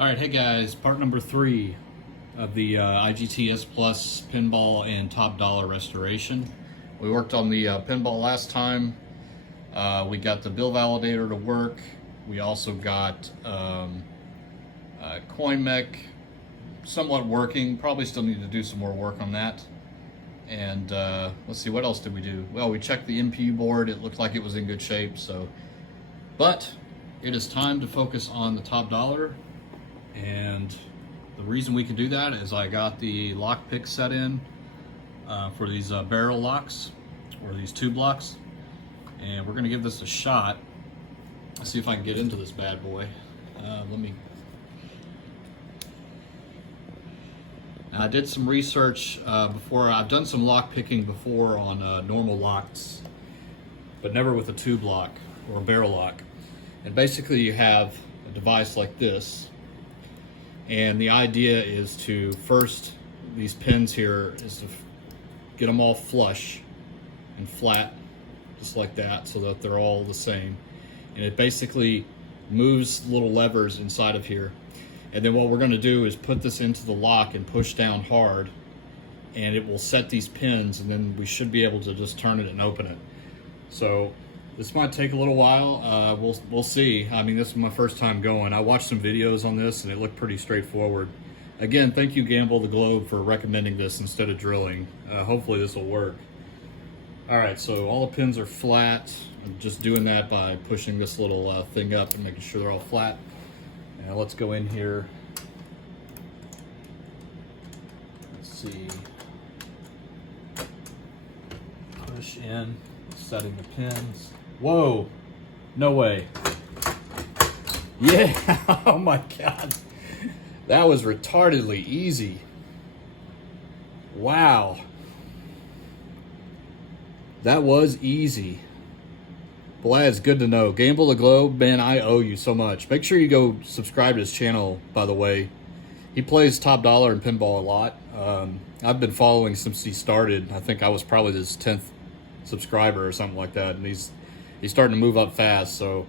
Alright, hey guys, part number 3 of the IGT S Plus pinball and top dollar restoration. We worked on the pinball last time. We got the bill validator to work. We also got coin mech somewhat working. Probably still need to do some more work on that. And let's see, what else did we do? Well, we checked the MPU board. It looked like it was in good shape. But it is time to focus on the top dollar. And the reason we can do that is I got the lock pick set in for these barrel locks, or these tube locks, and we're going to give this a shot. Let's see if I can get into this bad boy. I did some research before. I've done some lock picking before on normal locks, but never with a tube lock or a barrel lock. And basically you have a device like this. And the idea is to first, these pins here, is to get them all flush and flat, just like that, so that they're all the same. And it basically moves little levers inside of here. And then what we're going to do is put this into the lock and push down hard, and it will set these pins, and then we should be able to just turn it and open it. So this might take a little while. We'll see. I mean, this is my first time going. I watched some videos on this and it looked pretty straightforward. Again, thank you Gamble the Globe for recommending this instead of drilling. Hopefully this will work. Alright, so all the pins are flat. I'm just doing that by pushing this little thing up and making sure they're all flat. Now let's go in here. Let's see. Push in, setting the pins. Whoa, no way. Yeah, oh my God. That was retardedly easy. Wow. That was easy. Boy, it's good to know. Gamble the Globe, man, I owe you so much. Make sure you go subscribe to his channel, by the way. He plays top dollar and pinball a lot. I've been following since he started. I think I was probably his 10th subscriber or something like that, and he's starting to move up fast. So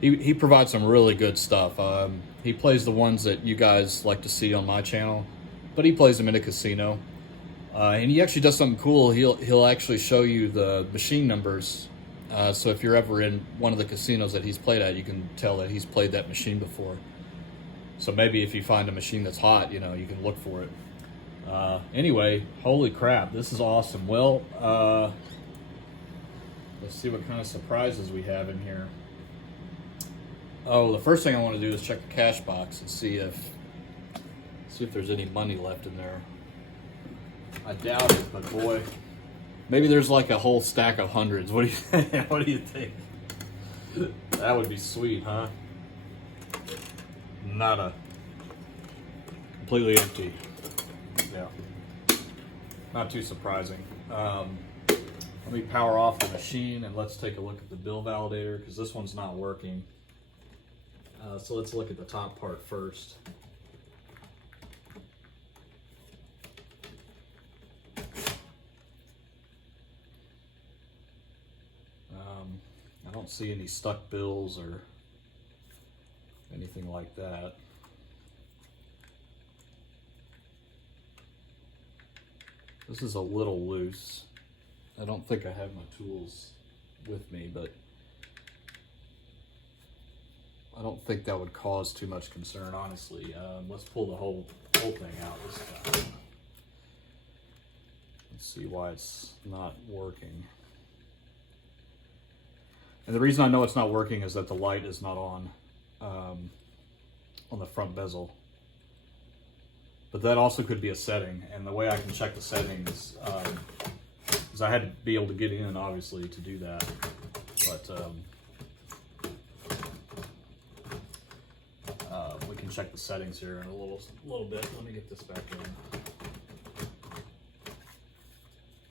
he provides some really good stuff. He plays the ones that you guys like to see on my channel, but he plays them in a casino, and he actually does something cool. He'll actually show you the machine numbers, so if you're ever in one of the casinos that he's played at, you can tell that he's played that machine before. So maybe if you find a machine that's hot, you know, you can look for it. Anyway, holy crap, this is awesome. Well, let's see what kind of surprises we have in here. Oh, the first thing I want to do is check the cash box and see if there's any money left in there. I doubt it, but boy, maybe there's like a whole stack of hundreds. What do you think? What do you think? That would be sweet, huh? Nada. Completely empty. Yeah. Not too surprising. Let me power off the machine and let's take a look at the bill validator, because this one's not working. So let's look at the top part first. I don't see any stuck bills or anything like that. This is a little loose. I don't think I have my tools with me, but I don't think that would cause too much concern, honestly. Let's pull the whole thing out this time. Let's see why it's not working. And the reason I know it's not working is that the light is not on the front bezel. But that also could be a setting, and the way I can check the settings is I had to be able to get in, obviously, to do that. But we can check the settings here in a little bit. Let me get this back in.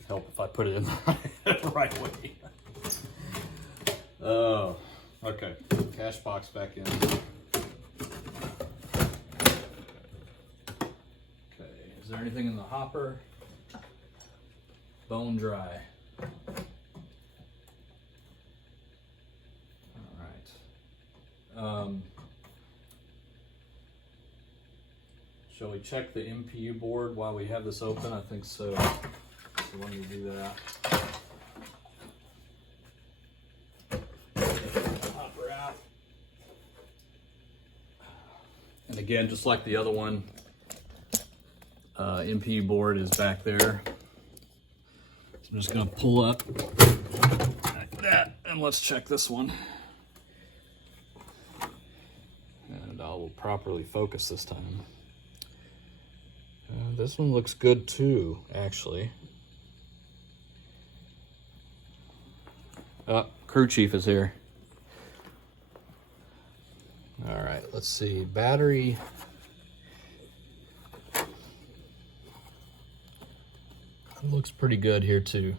Help if I put it in the right way. Oh, okay. Cash box back in. Okay, is there anything in the hopper? Bone dry. All right. Shall we check the MPU board while we have this open? I think so. So let me do that. Hopper out. And again, just like the other one, MPU board is back there. So I'm just gonna pull up like that, and let's check this one. And I will properly focus this time. This one looks good too, actually. Crew chief is here. All right, let's see. Battery. It looks pretty good here too.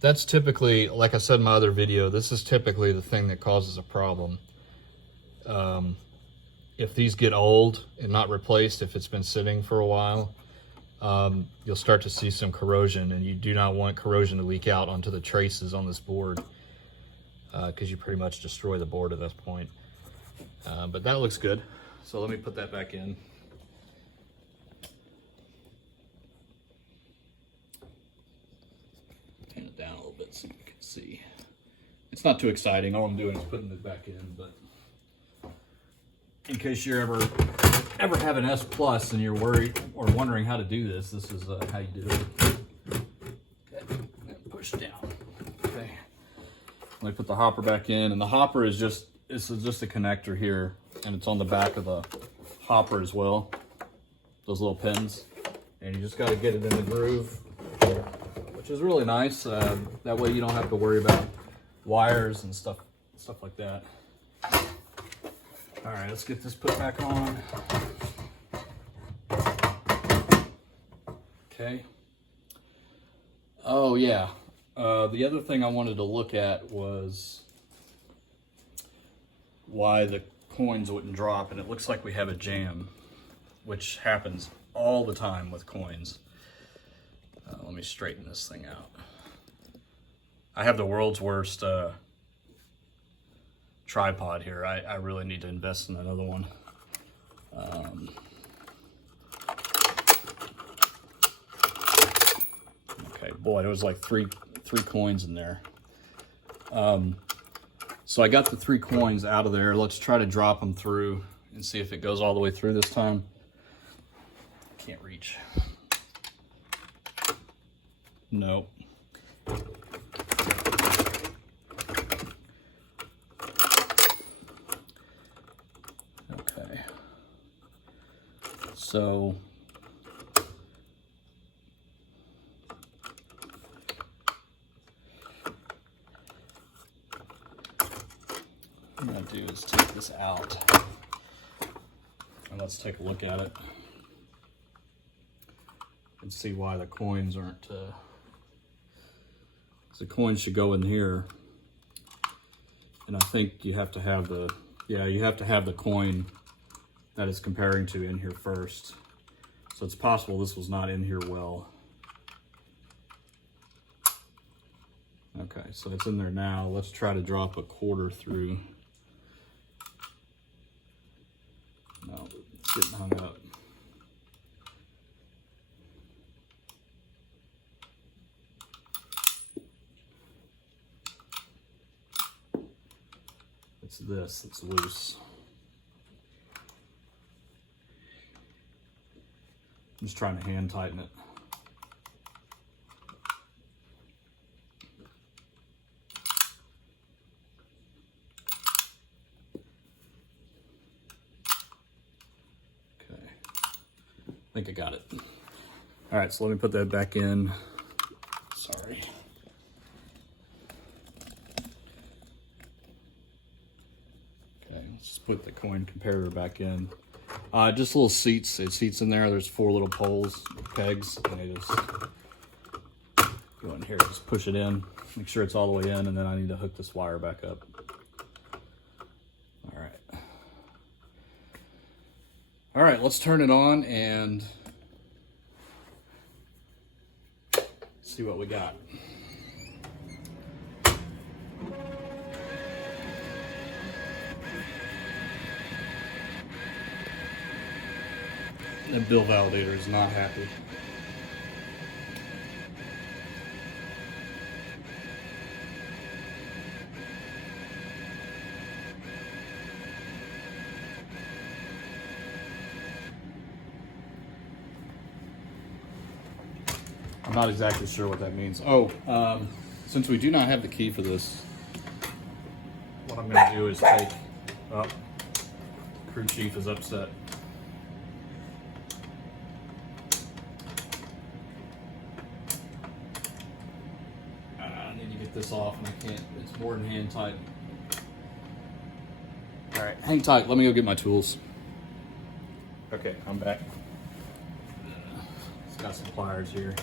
That's typically, like I said in my other video, this is typically the thing that causes a problem. If these get old and not replaced, if it's been sitting for a while, you'll start to see some corrosion, and you do not want corrosion to leak out onto the traces on this board, because you pretty much destroy the board at this point. But that looks good. So let me put that back in. Turn it down a little bit so you can see. It's not too exciting. All I'm doing is putting it back in, but in case you're ever have an S Plus and you're worried or wondering how to do this, this is how you do it. Okay, and push down. Okay, let me put the hopper back in, and the hopper is just a connector here, and it's on the back of the hopper as well. Those little pins, and you just got to get it in the groove, which is really nice. That way you don't have to worry about wires and stuff like that. All right, let's get this put back on. Okay. Oh yeah, the other thing I wanted to look at was why the coins wouldn't drop, and it looks like we have a jam, which happens all the time with coins. Let me straighten this thing out. I have the world's worst tripod here. I really need to invest in another one. Okay, boy, there was like three coins in there. So I got the 3 coins out of there. Let's try to drop them through and see if it goes all the way through this time. Can't reach. Nope. Okay. So what I'm going to do is take this out, and let's take a look at it and see why the coins aren't, because the coins should go in here, and I think you have to have the, you have to have the coin that it's comparing to in here first. So it's possible this was not in here well. Okay, so it's in there now. Let's try to drop a quarter through. No, it's getting hung up. It's this that's loose. I'm just trying to hand tighten it. Okay, I think I got it. All right, so let me put that back in. Sorry. Okay, let's just put the coin comparator back in. Just little seats. It seats in there. There's 4 little poles, pegs, and I just go in here, just push it in, make sure it's all the way in, and then I need to hook this wire back up. All right. All right, let's turn it on and see what we got. That bill validator is not happy. I'm not exactly sure what that means. Oh, since we do not have the key for this, what I'm going to do is take, oh, crew chief is upset. I need to get this off and I can't, it's more than hand tight. All right, hang tight, let me go get my tools. Okay, I'm back. It's got some pliers here.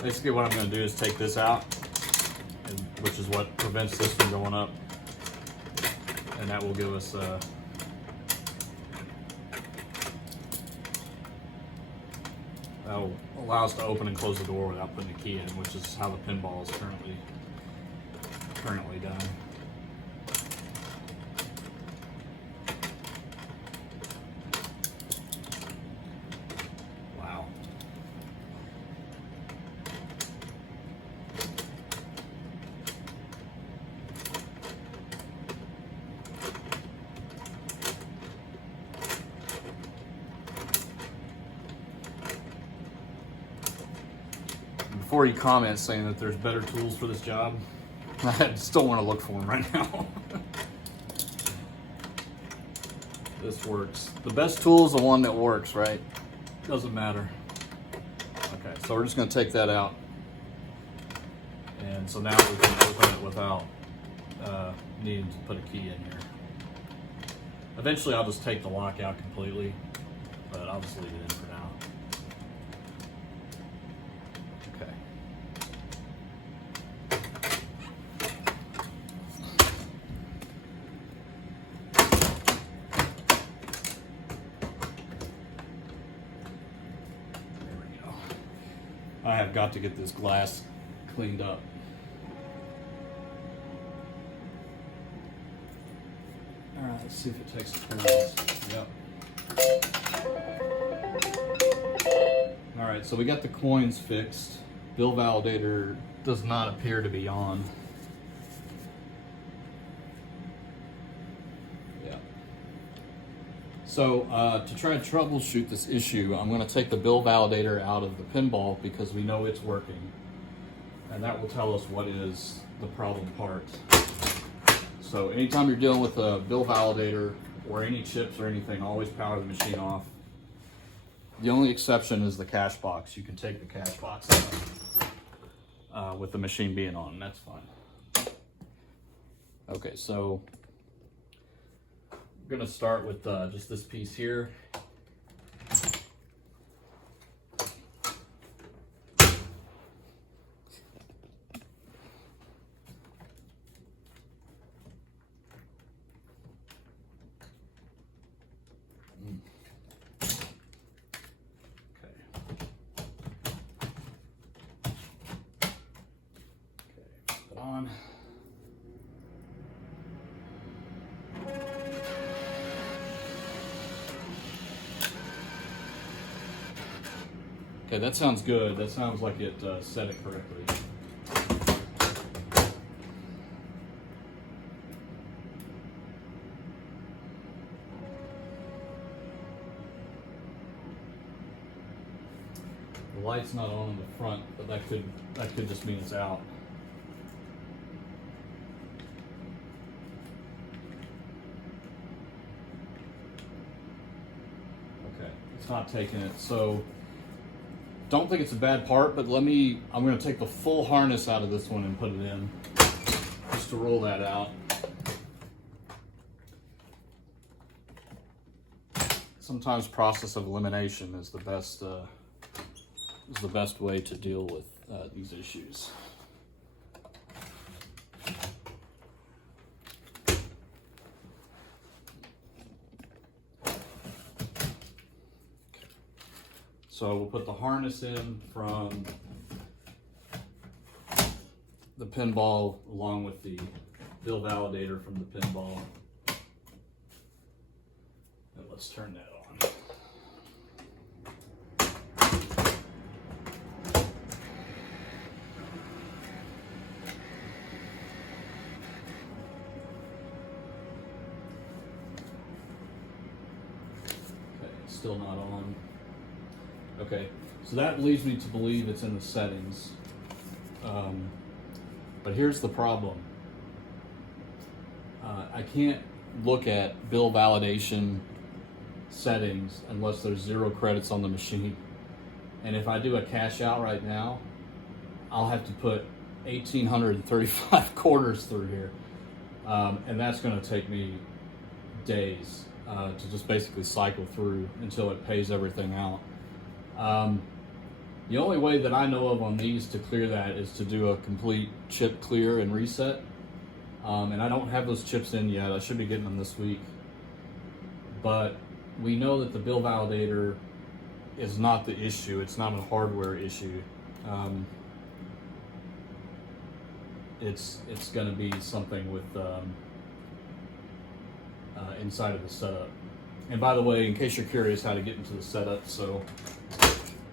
Basically what I'm going to do is take this out, which is what prevents this from going up, and that will give us that will allow us to open and close the door without putting a key in, which is how the pinball is currently done. Before you comment saying that there's better tools for this job, I still want to look for them right now. This works. The best tool is the one that works, right? Doesn't matter. Okay, so we're just going to take that out. And so now we can open it without needing to put a key in here. Eventually I'll just take the lock out completely, but I'll just leave it in for now. I have got to get this glass cleaned up. All right, let's see if it takes a turn. Yep. All right, so we got the coins fixed. Bill validator does not appear to be on. Yeah. So to try to troubleshoot this issue, I'm going to take the bill validator out of the pinball because we know it's working. And that will tell us what is the problem part. So anytime you're dealing with a bill validator or any chips or anything, always power the machine off. The only exception is the cash box. You can take the cash box out with the machine being on, and that's fine. Okay, so I'm gonna start with just this piece here. On. Okay, that sounds good. That sounds like it set it correctly. The light's not on in the front, but that could just mean it's out. It's not taking it, so don't think it's a bad part, but I'm going to take the full harness out of this one and put it in just to roll that out. Sometimes process of elimination is the best way to deal with these issues. So we'll put the harness in from the pinball along with the bill validator from the pinball. Let's turn that on. Okay, still not on. Okay, so that leads me to believe it's in the settings. But here's the problem. I can't look at bill validation settings unless there's 0 credits on the machine. And if I do a cash out right now, I'll have to put 1,835 quarters through here. And that's gonna take me days to just basically cycle through until it pays everything out. The only way that I know of on these to clear that is to do a complete chip clear and reset. And I don't have those chips in yet. I should be getting them this week. But we know that the bill validator is not the issue. It's not a hardware issue. It's going to be something with inside of the setup. And by the way, in case you're curious how to get into the setup, so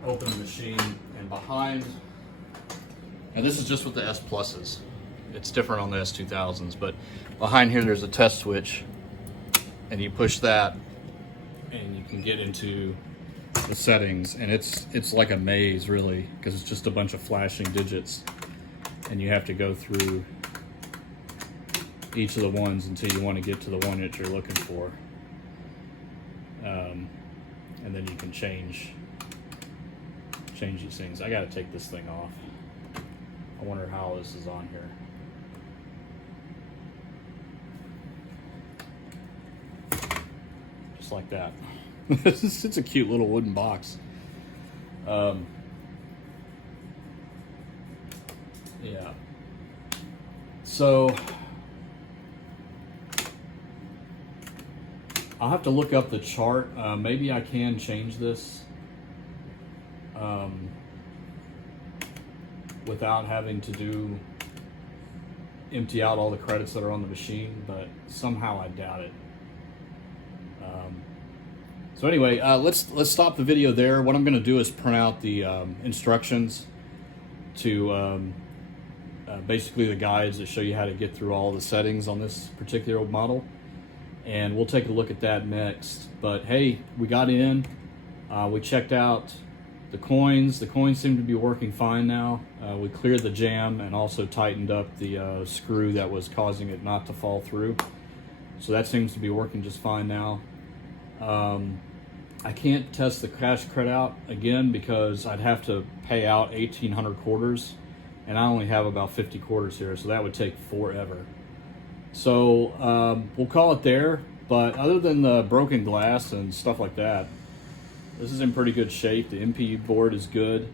open the machine and behind, and this is just with the S pluses. It's different on the S2000s, but behind here there's a test switch, and you push that and you can get into the settings, and it's like a maze really, because it's just a bunch of flashing digits and you have to go through each of the ones until you want to get to the one that you're looking for. And then you can change these things. I got to take this thing off. I wonder how this is on here. Just like that. It's a cute little wooden box. Yeah. So I'll have to look up the chart. Maybe I can change this without having to empty out all the credits that are on the machine, but somehow I doubt it. So anyway, let's stop the video there. What I'm going to do is print out the instructions to basically the guides that show you how to get through all the settings on this particular model, and we'll take a look at that next. But hey, we got in, we checked out the coins. The coins seem to be working fine now. We cleared the jam and also tightened up the screw that was causing it not to fall through. So that seems to be working just fine now. I can't test the cash credit out again because I'd have to pay out 1,800 quarters, and I only have about 50 quarters here, so that would take forever. So we'll call it there, but other than the broken glass and stuff like that, this is in pretty good shape. The MPU board is good.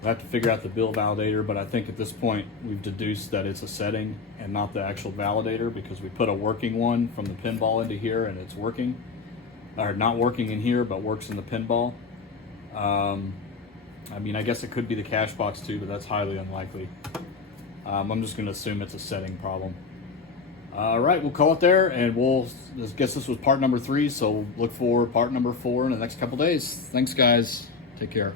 We'll have to figure out the bill validator, but I think at this point we've deduced that it's a setting and not the actual validator, because we put a working one from the pinball into here and it's working. Or not working in here, but works in the pinball. I mean, I guess it could be the cash box too, but that's highly unlikely. I'm just gonna assume it's a setting problem. All right, we'll call it there, and I guess this was part number 3, so look for part number 4 in the next couple days. Thanks, guys. Take care.